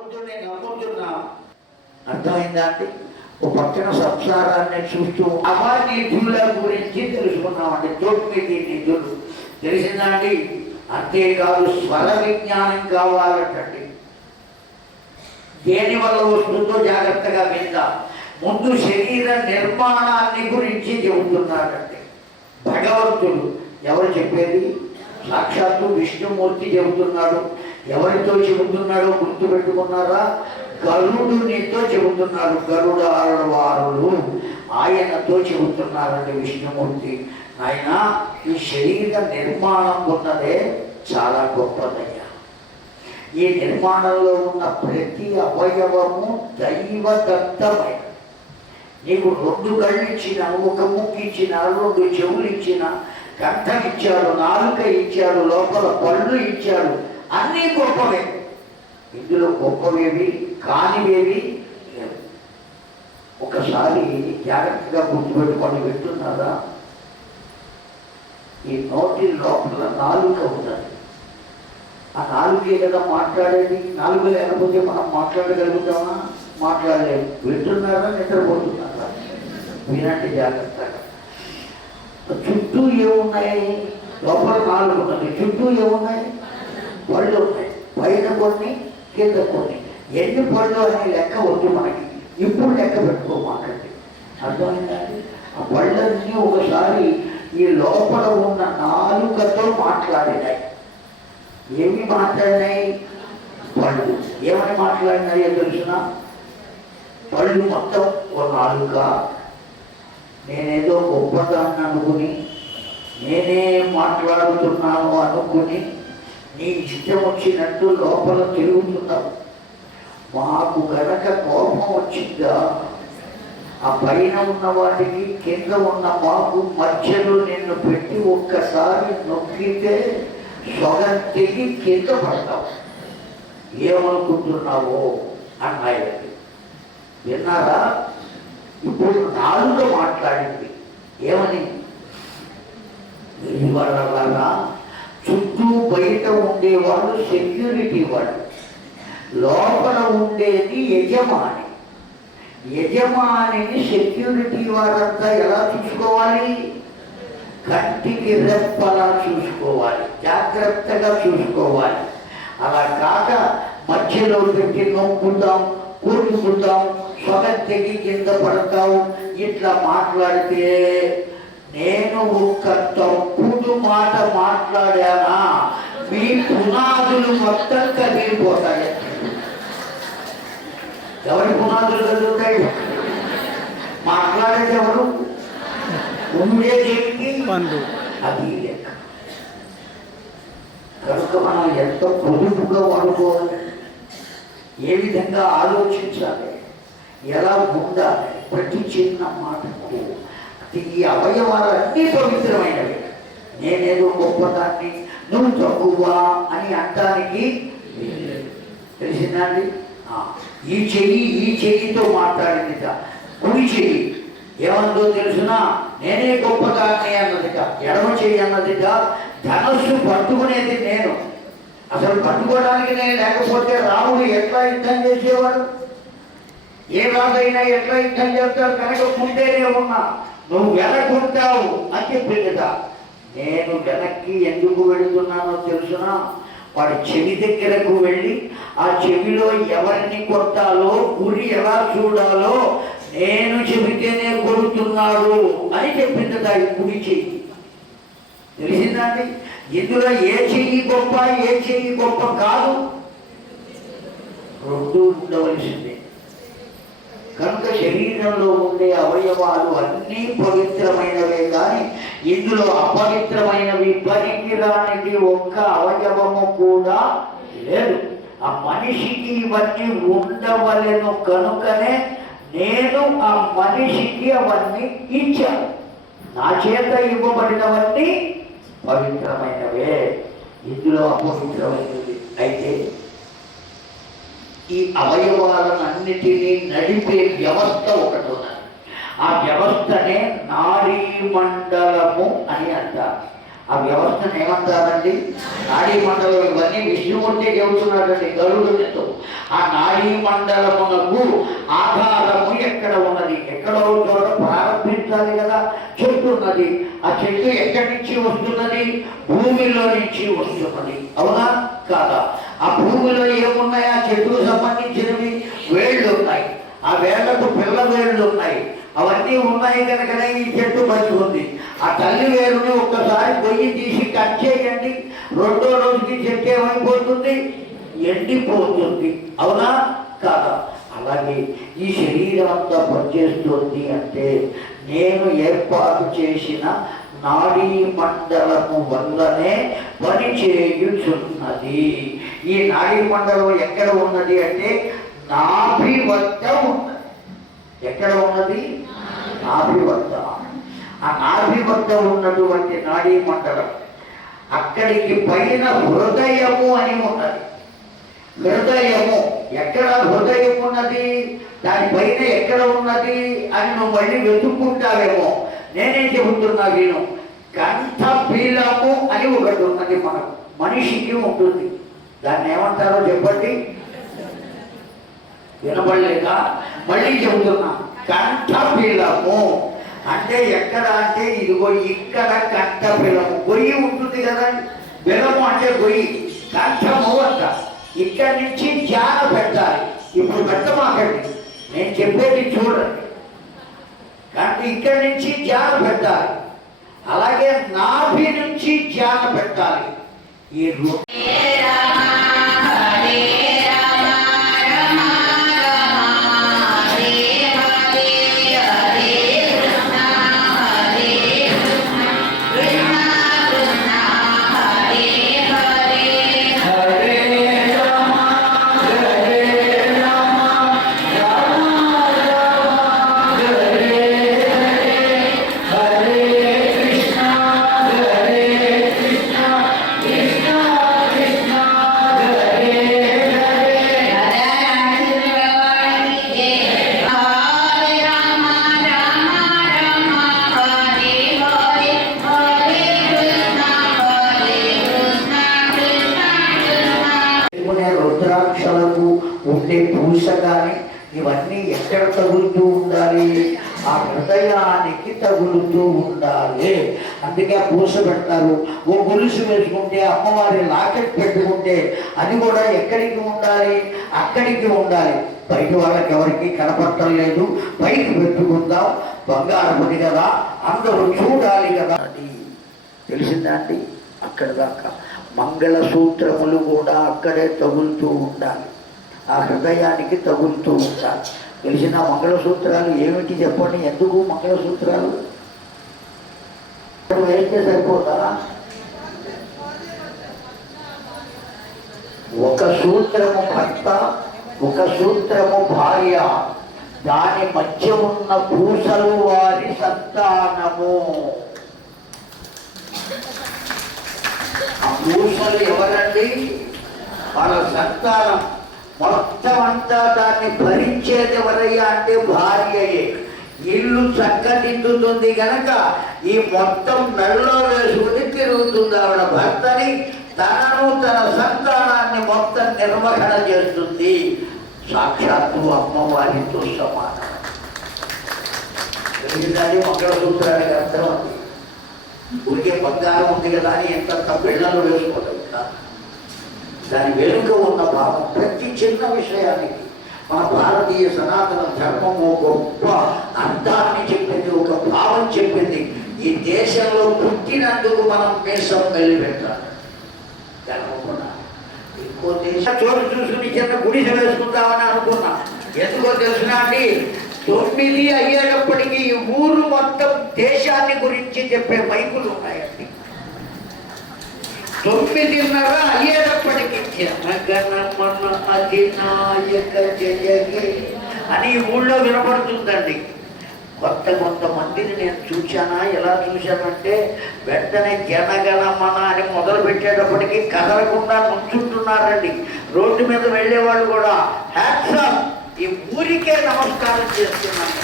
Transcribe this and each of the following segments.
భగవంతుడిని నమ్ముతున్నా. అర్థమైందా అండి? ఒక పక్కన సంసారాన్ని చూస్తూ అవానిధుల గురించి తెలుసుకున్నామండి తోటి నిధులు తెలిసిందా అండి? అంతేకాదు స్వర విజ్ఞానం కావాలటండి. దేని వల్ల వస్తుందో జాగ్రత్తగా విందా. ముందు శరీర నిర్మాణాన్ని గురించి చెబుతున్నారండి భగవంతుడు ఎవరు చెప్పేది? సాక్షాత్తు విష్ణుమూర్తి చెబుతున్నాడు. ఎవరితో చెబుతున్నాడో గుర్తుపెట్టుకున్నారా? గరుడునితో చెబుతున్నారు గరుడ వారులు ఆయనతో చెబుతున్నారండి విష్ణుమూర్తి. ఆయన ఈ శరీర నిర్మాణం ఉన్నదే చాలా గొప్పదయ్యా. ఈ నిర్మాణంలో ఉన్న ప్రతి అవయవము దైవదత్తమై. నీకు రెండు కళ్ళు ఇచ్చిన ఒక ముక్కు ఇచ్చిన రెండు చెవులు ఇచ్చిన కంఠం ఇచ్చాడు నాలుక ఇచ్చాడు లోపల పళ్ళు ఇచ్చాడు అన్నీ గొప్పవే. ఇందులో గొప్పవేవి కానివేవి ఒకసారి జాగ్రత్తగా గుర్తుపెట్టుకొని వింటున్నారా? ఈ నోటి లోపల నాలుక ఉన్నది. ఆ నాలుగే కదా మాట్లాడేది? నాలుగు లేకపోతే మనం మాట్లాడగలుగుతామా? మాట్లాడలేము. వింటున్నారా? నిద్రపోతున్నారా? వినండి జాగ్రత్తగా చుట్టూ ఏమున్నాయి? లోపల నాలుగు ఉన్నాయి చుట్టూ ఏమున్నాయి? పళ్ళు ఉన్నాయి పైన కొన్ని కింద కొన్ని. ఎన్ని పళ్ళు అనే లెక్క వద్దు మనకి. ఇప్పుడు లెక్క పెట్టుకోమాకండి అర్థమైందా? ఆ పళ్ళన్నీ ఒకసారి ఈ లోపల ఉన్న నాలుకతో మాట్లాడినాయి. ఏమి మాట్లాడినాయి? పళ్ళు. ఏమని మాట్లాడినాయో తెలిసిన? పళ్ళు మొత్తం ఒక నాలుక. నేనేదో గొప్పదాన్ని అనుకుని నేనే మాట్లాడుతున్నాను అనుకుని నీ ఇష్టం వచ్చినట్టు లోపల తిరుగుతున్నావు. మాకు గనక కోపం వచ్చిందా? ఆ పైన ఉన్న వాటికి కింద ఉన్న మాకు మధ్యలో నిన్ను పెట్టి ఒక్కసారి నొక్కితే సొగం తిరిగి కింద పడతావు. ఏమనుకుంటున్నావో అన్నాయి విన్నారా? ఇప్పుడు నాలుగు మాట్లాడింది. ఏమని? వాళ్ళ చుట్టూ బయట ఉండేవాళ్ళు సెక్యూరిటీ వాళ్ళు లోపల ఉండేది యజమాని. యజమానిని సెక్యూరిటీ వారంతా ఎలా చూసుకోవాలి? కంటికి రెప్పలా చూసుకోవాలి. జాగ్రత్తగా చూసుకోవాలి. అలా కాక మధ్యలో పెట్టి నొప్పుతాం కూరుకుంటాం సొగం తెగి కింద పడతాం ఇట్లా మాట్లాడితే నేను ఒక్క తప్పుడు మాట మాట్లాడానా? మీ పునాదులు మొత్తం కదిలిపోతాయి. ఎవరి పునాదులు కదులుతాయి? మాట్లాడేది ఎవరు? ఉండేది అది లెక్క. కనుక మనం ఎంత పొదుపుగా వాడుకోవాలి? ఏ విధంగా ఆలోచించాలి? ఎలా ఉండాలి? ప్రతి చిన్న మాటకు ఈ అవయవాలన్నీ పవిత్రమైనవి. నేనేదో గొప్పదాన్ని నువ్వు తక్కువా అని అంటానికి తెలిసిందా అండి ఆ, ఈ చెయ్యి ఈ చెయ్యితో మాట్లాడిందిట కుడి చెయ్యి. ఏమందో తెలుసునా? నేనే గొప్పదాన్ని అన్నదిట. ఎడమ చెయ్యి అన్నదిట. ధనస్సు పట్టుకునేది నేను. అసలు పట్టుకోవడానికి నేను లేకపోతే రాముడు ఎట్లా యుద్ధం చేసేవాడు? ఏ రాజైనా ఎట్లా యుద్ధం చేస్తాడు? కనుక ముందేనే ఉన్నా. నువ్వు వెనకుంటావు అని చెప్పిందిట. నేను వెనక్కి ఎందుకు వెళుతున్నానో తెలుసునా? వాడి చెవి దగ్గరకు వెళ్ళి ఆ చెవిలో ఎవరిని కొట్టాలో గురి ఎలా చూడాలో నేను చెబితేనే కొడుతున్నాడు అని చెప్పిందట ఈ కుడి చెయ్యి. తెలిసిందండి ఇందులో ఏ చెయ్యి గొప్ప ఏ చెయ్యి గొప్ప కాదు. రెండు ఉండవలసింది. కనుక శరీరంలో ఉండే అవయవాలు అన్నీ పవిత్రమైనవే కానీ ఇందులో అపవిత్రమైనవి పనికిరానికి ఒక్క అవయవము కూడా లేదు. ఆ మనిషికి ఇవన్నీ ఉండవలను కనుకనే నేను ఆ మనిషికి అవన్నీ ఇచ్చాను. నా చేత ఇవ్వబడినవన్నీ పవిత్రమైనవే. ఇందులో అపవిత్రమైనది అయితే ఈ అవయవాలన్నిటినీ నడిపే వ్యవస్థ ఒకటి ఉన్నది. ఆ వ్యవస్థనే నాడీ మండలము అని అంటారు. ఆ వ్యవస్థను ఏమంటారండి? నాడీ మండలం ఇవన్నీ విష్ణుమూర్తి చెబుతున్నాడండి గరుడునితో ఆ నాడీ మండలమునకు ఆధారము ఎక్కడ ఉన్నది? ఎక్కడో చోట ప్రారంభించాలి కదా చెట్టు ఉన్నది ఆ చెట్టు ఎక్కడి నుంచి వస్తున్నది? భూమిలో నుంచి వస్తున్నది. అవునా? కాదా? ఆ భూమిలో ఏమున్నాయి? ఆ చెట్టుకు సంబంధించినవి వేళ్ళు ఉన్నాయి. ఆ వేళ్ళకు పిల్ల వేళ్ళు ఉన్నాయి. అవన్నీ ఉన్నాయి కనుకనే ఈ చెట్టు బతుకుంది ఆ తల్లి వేరుని ఒక్కసారి పొయ్యి తీసి కట్ చేయండి. రెండో రోజుకి చెట్టు ఏమైపోతుంది? ఎండిపోతుంది. అవునా? కాదా? అలాగే ఈ శరీరం అంతా పనిచేస్తుంది అంటే నేను ఏర్పాటు చేసిన నాడీ మండలము వల్లనే పనిచేయుచున్నది ఈ నాడీ మండలం ఎక్కడ ఉన్నది అంటే నాభి వద్ద ఉన్నది. ఎక్కడ ఉన్నది? నాభి వద్ద ఆ నాభి వద్ద ఉన్నటువంటి నాడీ మండలం అక్కడికి పైన హృదయము అని ఉన్నది. హృదయము ఎక్కడ హృదయం ఉన్నది? దాని పైన ఎక్కడ ఉన్నది అని నువ్వు మళ్ళీ వెతుక్కుంటావేమో. నేనేం చెబుతున్నా నేను కంఠ పీలము అని ఒకటి ఉన్నది మనం మనిషికి ఉంటుంది. దాన్ని ఏమంటారో చెప్పండి? వినబడలేక మళ్ళీ చెబుతున్నా కంఠపిలము అంటే ఎక్కడ అంటే ఇదిగో ఇక్కడ కంఠపిలము గొయ్యి ఉంటుంది కదా బిలము అంటే గొయ్యి కంఠము అంట. ఇక్కడి నుంచి ధ్యాన పెట్టాలి. ఇప్పుడు పెట్టమాకండి. నేను చెప్పేది చూడండి. కానీ ఇక్కడి నుంచి ధ్యాన పెట్టాలి. అలాగే నాభి నుంచి ధ్యాన పెట్టాలి. ఈ ఉండే పూస కానీ ఇవన్నీ ఎక్కడ తగులుతూ ఉండాలి? ఆ హృదయానికి తగులుతూ ఉండాలి. అందుకే పూస పెడతారు. ఓ గొలుసు వేసుకుంటే అమ్మవారి లాకెట్ పెట్టుకుంటే అది కూడా ఎక్కడికి ఉండాలి? అక్కడికి ఉండాలి. బయట వాళ్ళకి ఎవరికి కనపడటం లేదు. బయట పెట్టుకుందాం. బంగారపడి కదా అందరూ చూడాలి కదా అది తెలిసిందా అండి? అక్కడ దాకా. మంగళసూత్రములు కూడా అక్కడే తగులుతూ ఉండాలి. ఆ హృదయానికి తగులుతూ ఉంటారు తెలిసిన మంగళసూత్రాలు ఏమిటి చెప్పండి? ఎందుకు మంగళసూత్రాలు వేస్తే సరిపోతా? ఒక సూత్రము భర్త ఒక సూత్రము భార్య. దాని మధ్య ఉన్న పూసలు వారి సంతానము. ఆ పూసలు ఎవరండి? వాళ్ళ సంతానం. మొత్తం అంతా దాన్ని భరించేది ఎవరయ్యా అంటే భార్యయే ఇల్లు చక్కదిద్దుతుంది గనక ఈ మొత్తం మెడలో వేసుకుని తిరుగుతుంది ఆవిడ భర్తని తనను తన సంతానాన్ని మొత్తం నిర్వహణ చేస్తుంది. సాక్షాత్తు అమ్మవారితో సమానం. తెలిసిందని మంగళసూత్రానికి అర్థం అది. ఊరికే బంగారం ఉంది కదా అని ఎంత పిల్లలు వేసుకోవడం కాదు. దాని వెనుక ఉన్న భావం ప్రతి చిన్న విషయానికి మన భారతీయ సనాతన ధర్మము గొప్ప అర్థాన్ని చెప్పింది ఒక భావం చెప్పింది. ఈ దేశంలో పుట్టినందుకు మనం మీసం వెళ్ళిపెట్టాలి గర్వపడాలి. ఇంకో దేశ చోటు చూసుకుని చిన్న గుడిసె వేసుకుందామని అనుకున్నా. ఎందుకో తెలుసునా అండి? తొమ్మిది అయ్యేటప్పటికీ ఈ ఊరు మొత్తం దేశాన్ని గురించి చెప్పే మైకులు ఉన్నాయండి. తొమ్మిదిన్నర అయ్యేటప్పటికి జనగణమన అధినాయక జయగే అని ఊళ్ళో వినపడుతుందండి. కొత్త కొంతమందిని నేను చూశానా ఎలా చూశానంటే వెంటనే జనగణమన అని మొదలు పెట్టేటప్పటికి కదలకుండా నుంచుంటున్నారండి. రోడ్డు మీద వెళ్ళేవాళ్ళు కూడా హ్యాట్సాప్ ఈ ఊరికే నమస్కారం చేస్తున్నాను.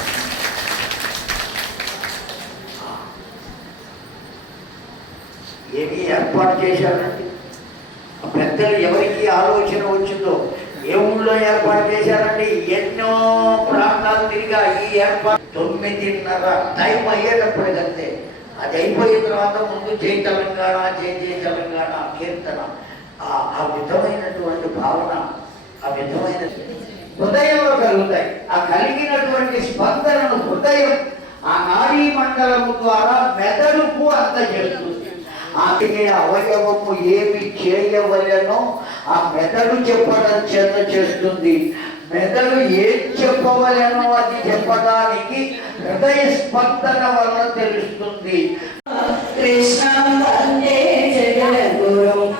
ఏమి ఏర్పాటు చేశారండి? పెద్దలు ఎవరికి ఆలోచన వచ్చిందో ఏ ఊళ్ళో ఏర్పాటు చేశారండి? ఎన్నో ప్రాంతాలు తిరిగా ఈ ఏర్పాటు తొమ్మిదిన్నర టైం అయ్యేటప్పటికంతే అది అయిపోయిన తర్వాత ముందు జై తెలంగాణ జై జై తెలంగాణ కీర్తన. ఆ ఆ విధమైనటువంటి భావన ఆ విధమైన హృదయంలో కలుగుతాయి. ఆ కలిగినటువంటి స్పందనను హృదయం ఆ నాడీ మండలము ద్వారా మెదడుకు అందజేస్తుంది ఆమె అవయవము ఏమి చేయవలెనో ఆ మెదడు చెప్పడం చేత చేస్తుంది. మెదడు ఏం చెప్పవలెనో అది చెప్పడానికి హృదయ స్పందన వల్ల తెలుస్తుంది. కృష్ణ వందే జగద్గురు